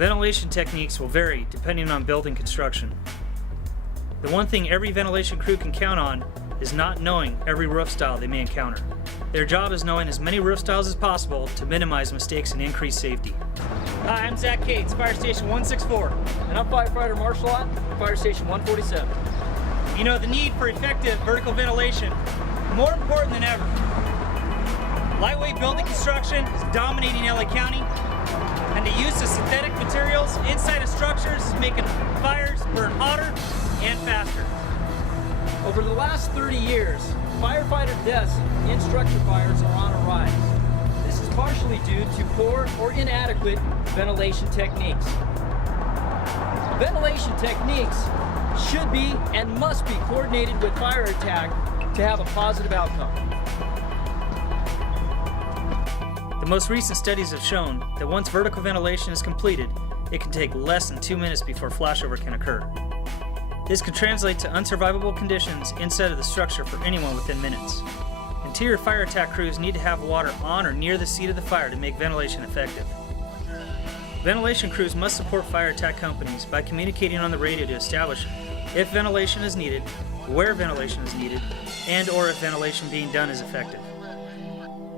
Ventilation techniques will vary depending on building construction. The one thing every ventilation crew can count on is not knowing every roof style they may encounter. Their job is knowing as many roof styles as possible to minimize mistakes and increase safety. Hi, I'm Zach Cates, Fire Station 164. And I'm Firefighter Marshall Ott, Fire Station 147. You know, the need for effective vertical ventilation, more important than ever. Lightweight building construction is dominating LA County, and the use of synthetic materials inside of structures is making fires burn hotter and faster. Over the last 30 years, firefighter deaths in structure fires are on a rise. This is partially due to poor or inadequate ventilation techniques. Ventilation techniques should be and must be coordinated with fire attack to have a positive outcome. The most recent studies have shown that once vertical ventilation is completed, it can take less than 2 minutes before flashover can occur. This can translate to unsurvivable conditions inside of the structure for anyone within minutes. Interior fire attack crews need to have water on or near the seat of the fire to make ventilation effective. Ventilation crews must support fire attack companies by communicating on the radio to establish if ventilation is needed, where ventilation is needed, and or if ventilation being done is effective.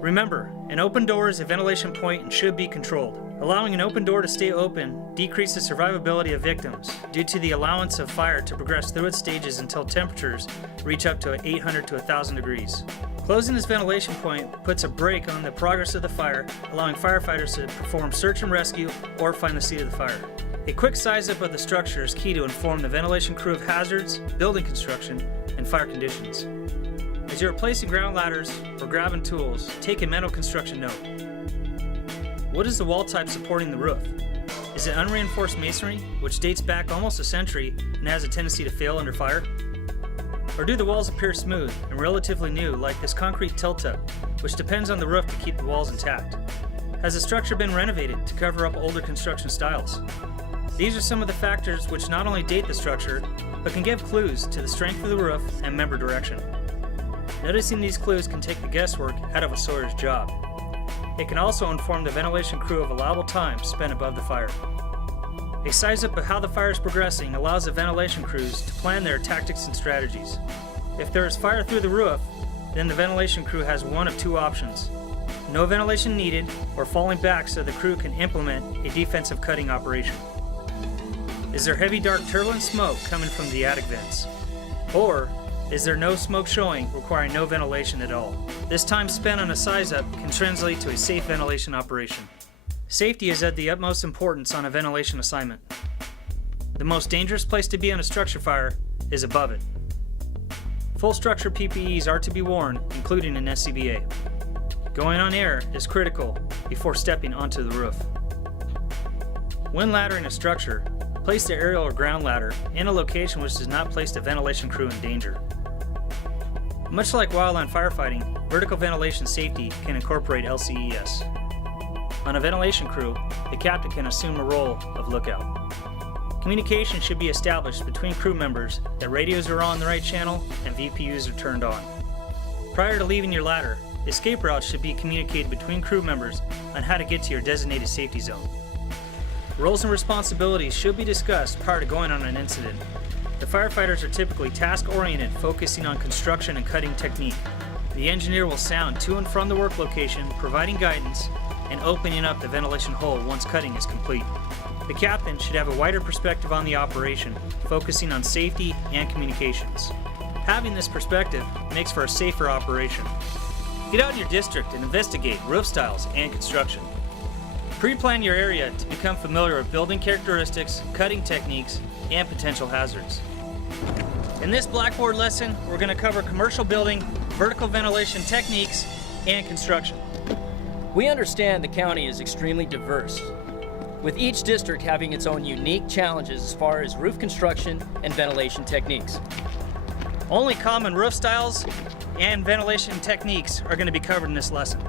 Remember, an open door is a ventilation point and should be controlled. Allowing an open door to stay open decreases survivability of victims due to the allowance of fire to progress through its stages until temperatures reach up to 800 to 1,000 degrees. Closing this ventilation point puts a brake on the progress of the fire, allowing firefighters to perform search and rescue or find the seat of the fire. A quick size-up of the structure is key to inform the ventilation crew of hazards, building construction, and fire conditions. As you are placing ground ladders or grabbing tools, take a mental construction note. What is the wall type supporting the roof? Is it unreinforced masonry, which dates back almost a century and has a tendency to fail under fire? Or do the walls appear smooth and relatively new, like this concrete tilt-up, which depends on the roof to keep the walls intact? Has the structure been renovated to cover up older construction styles? These are some of the factors which not only date the structure, but can give clues to the strength of the roof and member direction. Noticing these clues can take the guesswork out of a sawyer's job. It can also inform the ventilation crew of allowable time spent above the fire. A size-up of how the fire is progressing allows the ventilation crews to plan their tactics and strategies. If there is fire through the roof, then the ventilation crew has one of two options: no ventilation needed, or falling back so the crew can implement a defensive cutting operation. Is there heavy dark turbulent smoke coming from the attic vents? Or is there no smoke showing, requiring no ventilation at all? This time spent on a size-up can translate to a safe ventilation operation. Safety is of the utmost importance on a ventilation assignment. The most dangerous place to be on a structure fire is above it. Full structure PPEs are to be worn, including an SCBA. Going on air is critical before stepping onto the roof. When laddering a structure, place the aerial or ground ladder in a location which does not place the ventilation crew in danger. Much like wildland firefighting, vertical ventilation safety can incorporate LCES. On a ventilation crew, the captain can assume a role of lookout. Communication should be established between crew members that radios are on the right channel and VPUs are turned on. Prior to leaving your ladder, escape routes should be communicated between crew members on how to get to your designated safety zone. Roles and responsibilities should be discussed prior to going on an incident. The firefighters are typically task-oriented, focusing on construction and cutting technique. The engineer will sound to and from the work location, providing guidance and opening up the ventilation hole once cutting is complete. The captain should have a wider perspective on the operation, focusing on safety and communications. Having this perspective makes for a safer operation. Get out in your district and investigate roof styles and construction. Pre-plan your area to become familiar with building characteristics, cutting techniques, and potential hazards. In this Blackboard lesson, we're going to cover commercial building, vertical ventilation techniques, and construction. We understand the county is extremely diverse, with each district having its own unique challenges as far as roof construction and ventilation techniques. Only common roof styles and ventilation techniques are going to be covered in this lesson.